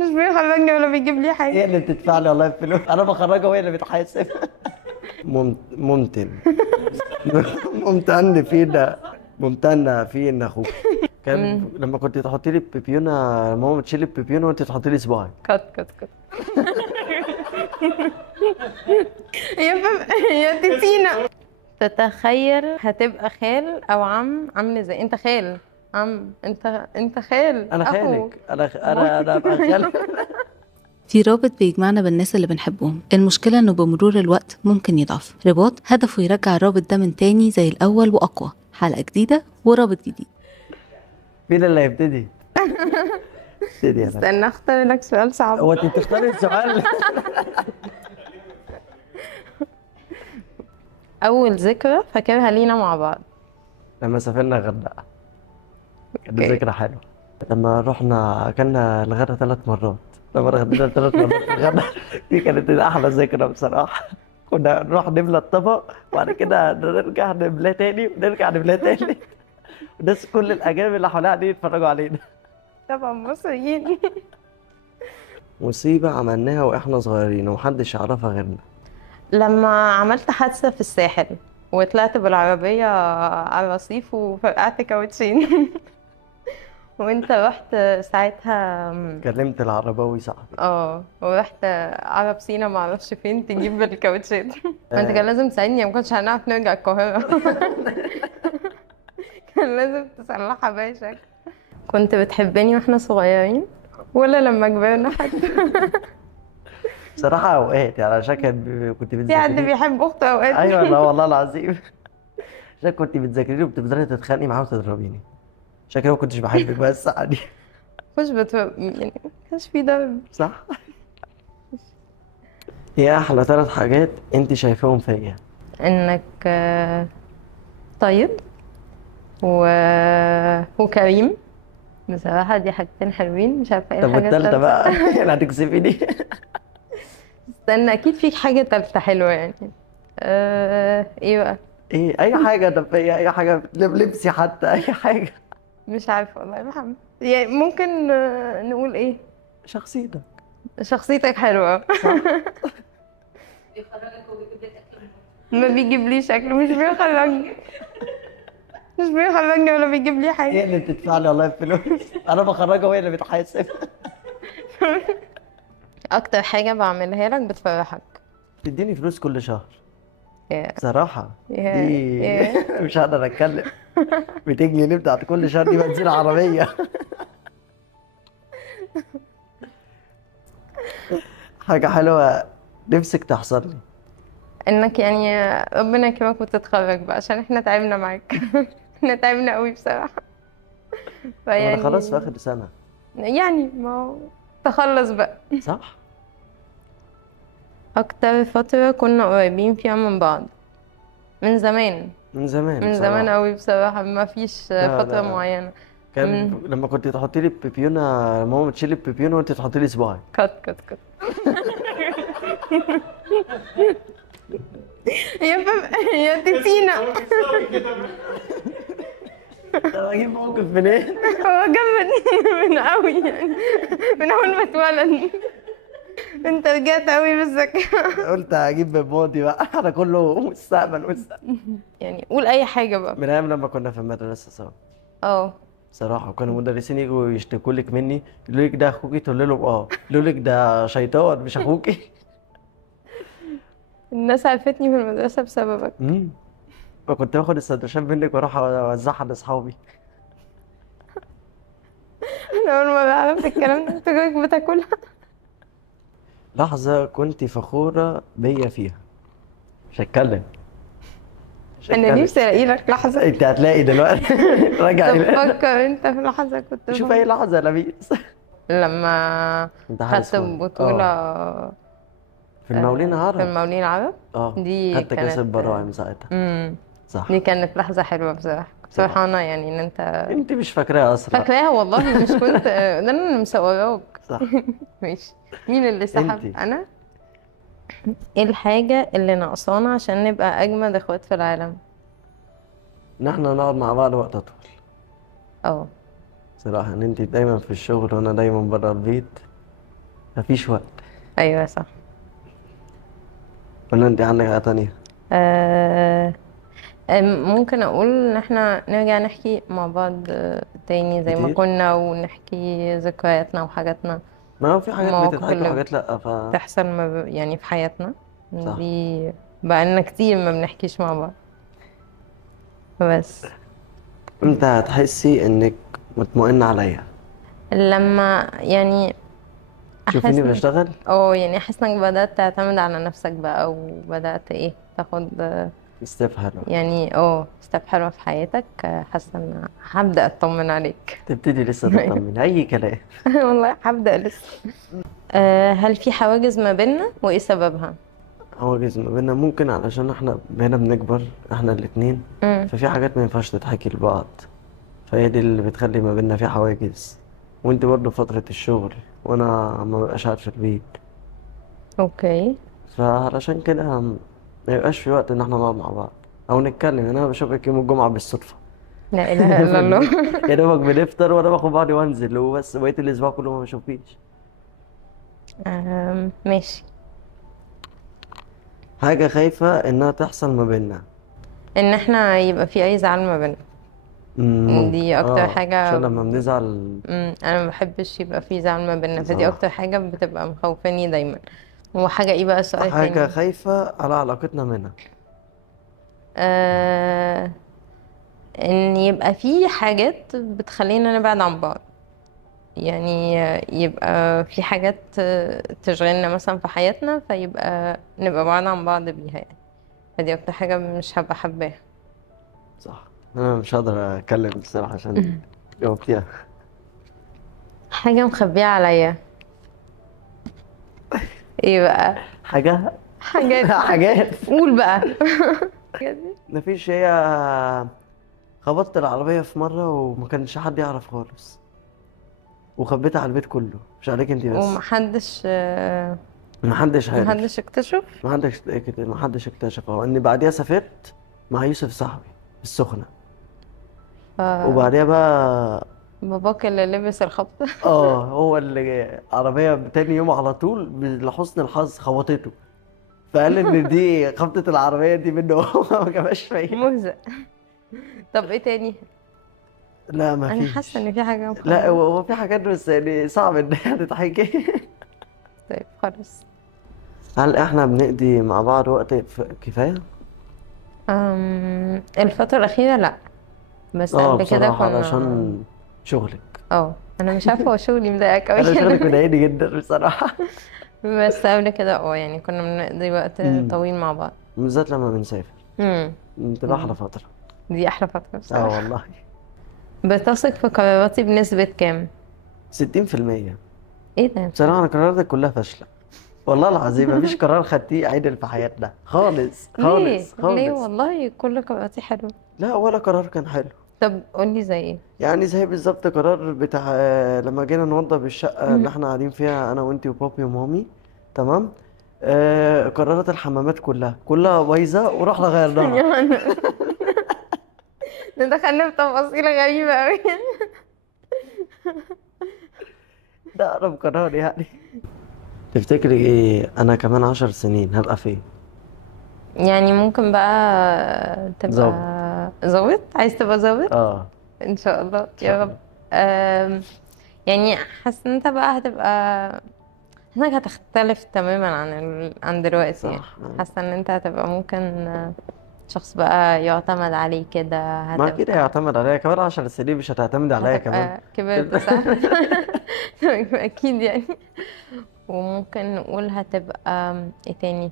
مش بيخرجني ولا بيجيب لي هي حاجة. اللي بتدفع لي والله الفلوس، انا بخرجها وهي اللي بتحاسب. ممتن. ممتن فينا اخوك. كان مم. لما كنت تحطي لي بيبيونه، ماما تشيل البيبيونه وانت تحطي لي صباعي. كت كت كت. يا تيتينا، تتخيل هتبقى خال او عم عامل ازاي؟ انت خال، عم، انت خال انا اخو. خالك، انا ابقى خالك. في رابط بيجمعنا بالناس اللي بنحبهم، المشكلة انه بمرور الوقت ممكن يضعف. رباط هدفه يرجع الرابط ده من تاني زي الأول وأقوى. حلقة جديدة ورابط جديد. مين اللي هيبتدي؟ ابتدي يا ندى. استنى اختار لك سؤال صعب. هو انت بتختاري السؤال؟ اول ذكرى فاكرها لينا مع بعض. لما سافرنا الغردقه، كانت اوكي. ذكرى حلوه. لما رحنا اكلنا الغدا 3 مرات، لما اتغدينا 3 مرات في الغدا. دي كانت احلى ذكرى بصراحه. كنا نروح نملى الطبق وبعد كده نرجع نملاه تاني ونرجع نملاه تاني. الناس كل الاجانب اللي حوالينا قاعدين يتفرجوا علينا. طبعا مصريين. مصيبه عملناها واحنا صغيرين ومحدش يعرفها غيرنا. لما عملت حادثة في الساحل وطلعت بالعربية على الرصيف وفرقعت كاوتشين. وانت رحت ساعتها. كلمت العرباوي صاحبي. ورحت عرب سينا معرفش فين تجيب الكاوتشات. ما انت كان لازم تساعدني، ما كنتش هنعرف نرجع القاهرة. كان لازم تصلحها بقى شكل. كنت بتحبني واحنا صغيرين ولا لما كبرنا حتى؟ بصراحه اوقات يعني عشان كنت في حد بتذاكري. بيحب اخته اوقات؟ ايوه لا والله العظيم. عشان كنت بتذاكري وبتفضلي تتخانقي معاه وتضربيني. عشان كده ما كنتش بحبك بس عادي. يعني ما كانش في ضرب. صح. ايه احلى 3 حاجات انت شايفاهم فيا؟ انك طيب و... وكريم. بصراحة دي حاجتين حلوين، مش عارفة ايه طب الحاجة والتالتة التالتة. بقى؟ يعني هتكسفيني. استنى، اكيد في حاجة تالتة حلوة يعني. ايه بقى؟ ايه اي حاجة؟ طب فيا اي حاجة، لبسي حتى اي حاجة. مش عارفة والله يا محمد، يعني ممكن نقول ايه؟ شخصيتك. شخصيتك حلوة. صح. ما بيجيبليش اكل، مش بيخرجني ولا بيجيب لي هي حاجة. اللي بتدفع لي والله الفلوس، انا بخرجها وهي اللي بتحاسب. اكتر حاجة بعملها لك بتفرحك؟ تديني فلوس كل شهر. يا بصراحة يا دي يا مش هقدر اتكلم. 200 جنيه بتاعت كل شهر دي بنزين عربية. حاجة حلوة نفسك تحصل لي. انك يعني ربنا يكرمك وتتخرج بقى، عشان احنا تعبنا معاك. احنا تعبنا قوي بصراحة. انا خلاص في فيعني اخر سنة. يعني ما هو تخلص بقى. صح. اكتر فترة كنا قريبين فيها من بعض؟ من زمان. من زمان من زمان بصراحة. قوي بصراحة، ما فيش لا فترة لا. معينة. كان من لما كنت تحطي لي بيبيونه، ماما تشيل البيبيونه وانت تحطي لي صباعي. كت كت كت. يا تيتينا. طب اجيب موقف منين؟ هو جنب من قوي يعني، من اول ما اتولد. انت رجعت قوي بالذكاء. قلت هجيب من ماضي بقى. انا كله مستقبل. يعني قول اي حاجة بقى. من ايام لما كنا في المدرسه سوا. اه. بصراحه وكانوا المدرسين يجوا يشتكوا لك مني، يقولوا لك ده اخوكي، تقول لهم اه، يقولوا لك ده شيطان مش اخوكي. الناس عرفتني في المدرسة بسببك. فكنت باخد السندوتشات منك واروح اوزعها لاصحابي. انا اول ما بعرف الكلام ده، انت جايك بتاكلها. لحظه كنت فخوره بيا فيها. مش هتكلم. مش انا هتكلم. نفسي الاقي لك لحظة. انت هتلاقي دلوقتي. راجع طب إلى- فكر انت في لحظة كنت شوف اي لحظه يا لميس. لما انت حارس خدت مرمى بطولة في المقاولين في العرب. المقاولين العرب. اه دي خدت كاس كانت البراعم ساعتها. امم صح. دي كانت لحظة حلوة بصراحة، كنت طبعا. فرحانة يعني ان انت انت مش فاكراها اصلا. فاكراها والله، مش كنت ده انا اللي مصوراك. صح. ماشي. مين اللي سحب؟ انت. انا. ايه الحاجة اللي ناقصانا عشان نبقى اجمد اخوات في العالم؟ ان احنا نقعد مع بعض وقت اطول. اه. صراحه ان انت دايما في الشغل وانا دايما بره البيت. مفيش وقت. ايوه صح. ولا انت عندك حاجة تانية؟ آه ممكن اقول ان احنا نرجع نحكي مع بعض تاني زي ما كتير. كنا، ونحكي ذكرياتنا وحاجاتنا، ما هو في حاجات المواقف بتتحكي اللي وحاجات لأ بتحصل يعني في حياتنا صح. دي. بقالنا كتير ما بنحكيش مع بعض. بس امتى هتحسي انك مطمئنة عليا؟ لما يعني تشوفيني احس إن- بشتغل؟ يعني احس انك بدأت تعتمد على نفسك بقى، وبدأت ايه تاخد ستيب حلو. يعني ستيب حلوة في حياتك. حاسة ان هبدأ اطمن عليك. تبتدي لسه تطمن أي كلام. والله هبدأ لسه. هل في حواجز ما بيننا وايه سببها؟ حواجز ما بينا ممكن علشان احنا بقينا بنكبر احنا الاتنين، امم. ففي حاجات ما ينفعش تتحكي لبعض، فهي دي اللي بتخلي ما بينا في حواجز. وانت برضه فترة الشغل وانا ما ببقاش قاعد في البيت، اوكي. فعلشان كده ما يبقاش في وقت ان احنا نقعد مع بعض او نتكلم. انا بشوفك يوم الجمعة بالصدفة. لا اله الا الله. يا دوبك بنفطر وانا باخد بعضي وانزل وبس، بقيت الاسبوع كله ما بشوفكيش. ماشي. حاجة خايفة انها تحصل ما بيننا. ان احنا يبقى في اي زعل ما بيننا، ممكن دي اكتر حاجة. عشان لما بنزعل. انا ما بحبش يبقى في زعل ما بيننا، فدي صح. اكتر حاجة بتبقى مخوفاني دايما. وحاجة ايه بقى السؤال حاجة التاني؟ خايفة على علاقتنا منها. آه ان يبقى في حاجات بتخلينا نبعد عن بعض، يعني يبقى في حاجات تشغلنا مثلا في حياتنا، فيبقى نبقى بعاد عن بعض بيها يعني. فدي اكتر حاجة مش هبقى حباها. صح. انا مش هقدر اتكلم بصراحة عشان جاوبتيها. حاجة مخبية عليا. ايه بقى؟ حاجة. حاجات. حاجات. قول بقى. الحاجات دي. مفيش. هي خبطت العربية في مرة وما كانش حد يعرف خالص، وخبيتها على البيت كله، مش عليك انتي بس. ومحدش محدش عارف. محدش اكتشف. محدش اكتشف. هو اني بعديها سافرت مع يوسف صاحبي السخنة، ف وبعديها بقى باباك اللي لبس الخبطة. هو اللي عربية تاني يوم على طول لحسن الحظ خبطته، فقال ان دي خبطة العربية دي منه هو ما جابهاش فيا. مهزأ. طب ايه تاني؟ لا ما انا فيش. حاسة ان في حاجة لا مخبية. هو في حاجات بس يعني صعب ان هي تتحكي. طيب خلاص. هل احنا بنقضي مع بعض وقت كفاية؟ الفترة الأخيرة لا، بس قبل كده بصراحة كنا. علشان شغلك. انا مش عارفة هو شغلي مضايقك اوي انا شغلك كده. مضايقني جدا بصراحة. بس قبل كده يعني كنا بنقضي وقت امم. طويل مع بعض. بالذات لما بنسافر امم. بتبقى احلى فترة. دي احلى فترة اه بصراحة. والله. بتثق في قراراتي بنسبة كام؟ 60%. ايه ده؟ بصراحة انا قراراتك كلها فاشلة، والله العظيم مفيش قرار خدتيه عدل في حياتنا خالص ليه خالص ليه خالص. والله كل قراراتي حلوة. لا ولا قرار كان حلو. طب قولي زي ايه؟ يعني زي بالظبط قرار بتاع لما جينا نوضب الشقة اللي احنا قاعدين فيها انا وانتي وبابي ومامي. تمام. قرارات الحمامات كلها بايظة ورحنا غيرناها. دخلنا في تفاصيل غريبة اوي. ده اقرب قرار يعني. تفتكري ايه انا كمان 10 سنين هبقى فين؟ يعني ممكن بقى تبقى ظابط. ظابط. عايز تبقى ظابط ان شاء الله ان شاء يا رب. الله. يعني حاسه ان انت بقى هتبقى، انك هتختلف تماما عن دلوقتي يعني. صح. حاسه ان انت هتبقى ممكن شخص بقى يعتمد عليه كده. ما اكيد هتبقى هيعتمد عليا كمان 10 سنين، مش هتعتمد عليا كمان. كبرت صح. اكيد يعني. وممكن نقول هتبقى ايه تاني؟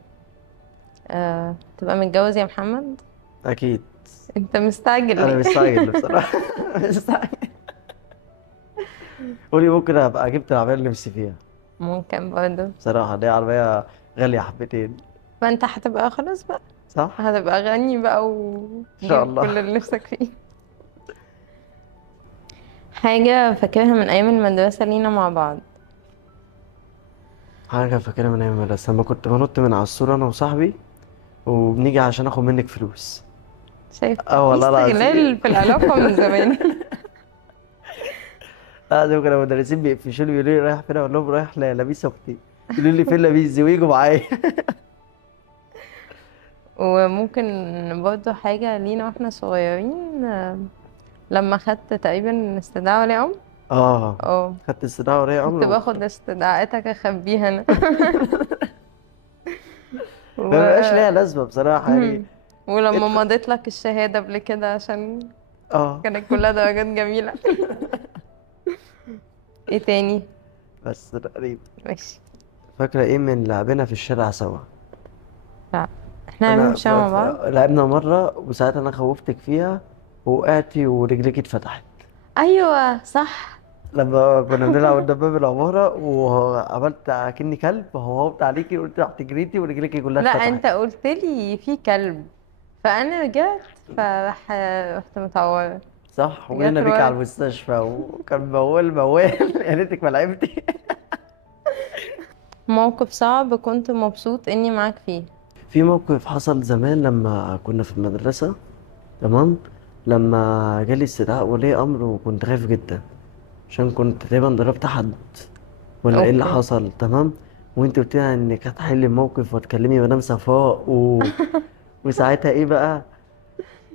تبقى متجوز يا محمد. اكيد. انت مستعجل انا ليه؟ مستعجل بصراحة. مستعجل. قولي ممكن ابقى جبت العربية اللي نفسي فيها. ممكن برضه. بصراحة دي عربية غالية حبتين. فانت هتبقى خلاص بقى، صح. هتبقى غني بقى ان شاء وتجيب الله. كل اللي نفسك فيه. حاجة فاكرها من أيام المدرسة لينا مع بعض. حاجة فاكرها من ايام المدرسة لما كنت بنط من على السور انا وصاحبي وبنيجي عشان اخد منك فلوس. شايف؟ اه في والله العظيم. استغلال في العلاقة من زمان. لازم كانوا المدرسين بيقفشوني يقولوا لي رايح فين، اقول لهم رايح لميس اختي، يقولوا لي فين لميس دي ويجوا معايا. وممكن برضه حاجة لينا واحنا صغيرين، لما خدت تقريبا استدعاء ولي امر. اه اه، خدت استدعاء ولي كنت امر باخد استدعاءاتك اخبيها انا. ما و... بقاش ليها لازمه بصراحه يعني. ولما مضيت لك الشهادة قبل كده عشان اه كانت كلها درجات جميلة. ايه تاني؟ بس تقريبا. ماشي. فاكره ايه من لعبنا في الشارع سوا؟ لا، احنا عاملين مشاوي مع بعض. لعبنا مره وساعتها انا خوفتك فيها ووقعتي ورجلك اتفتحت. ايوه صح. لما كنا بنلعب قدام باب العمارة وعملت أكني كلب وهوهوت عليكي وقلت رحت جريتي ورجليكي كلها لا، اتفتحت. انت قلت لي في كلب، فانا رجعت رحت متعورة. صح، رجعت وجينا بيك على الولد. المستشفى وكان موال موال. يا ريتك ما لعبتي. موقف صعب كنت مبسوط اني معاك فيه. في موقف حصل زمان لما كنا في المدرسة، تمام، لما جالي استدعاء ولي أمر وكنت خايف جدا عشان كنت تقريبا ضربت حد ولا ايه اللي اوكي. حصل، تمام. وانت قلت لها انك هتحلي الموقف وتكلمي مدام صفاء وساعتها ايه بقى،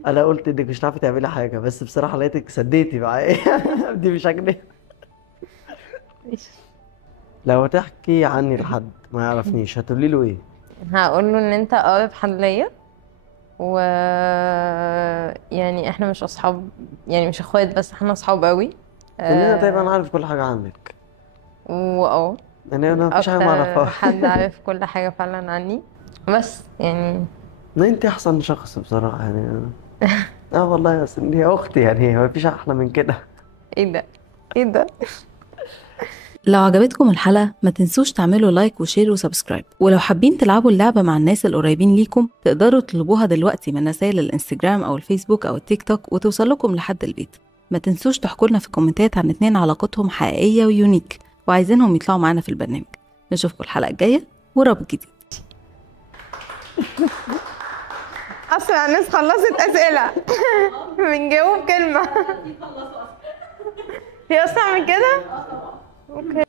انا قلت انك مش هتعرفي تعملي حاجه، بس بصراحه لقيتك سديتي معايا. دي مش هكدب. لو تحكي عني لحد ما يعرفنيش هتقولي له ايه؟ هقول له ان انت اقرب حد ليا، و يعني احنا مش اصحاب، يعني مش اخوات، بس احنا اصحاب قوي. ان انا تقريبا عارف كل حاجه عنك، واه يعني انا مفيش حاجه ما اكتر اعرفهاش. حد عارف كل حاجة فعلا عني، بس يعني. ان انت احسن شخص بصراحه يعني. اه والله، اصل دي اختي يعني مفيش احلى من كده. ايه ده؟ ايه ده؟ لو عجبتكم الحلقة ما تنسوش تعملوا لايك وشير وسبسكرايب، ولو حابين تلعبوا اللعبة مع الناس القريبين ليكم تقدروا تطلبوها دلوقتي من رسائل الانستجرام أو الفيسبوك أو التيك توك وتوصلكم لحد البيت. ما تنسوش تحكولنا في الكومنتات عن 2 علاقتهم حقيقية ويونيك وعايزينهم يطلعوا معانا في البرنامج. نشوفكم الحلقة الجاية ورابط جديد. اسرع ناس خلصت اسئلة. بنجاوب كلمة. هي اسرع من كده؟ اوكي.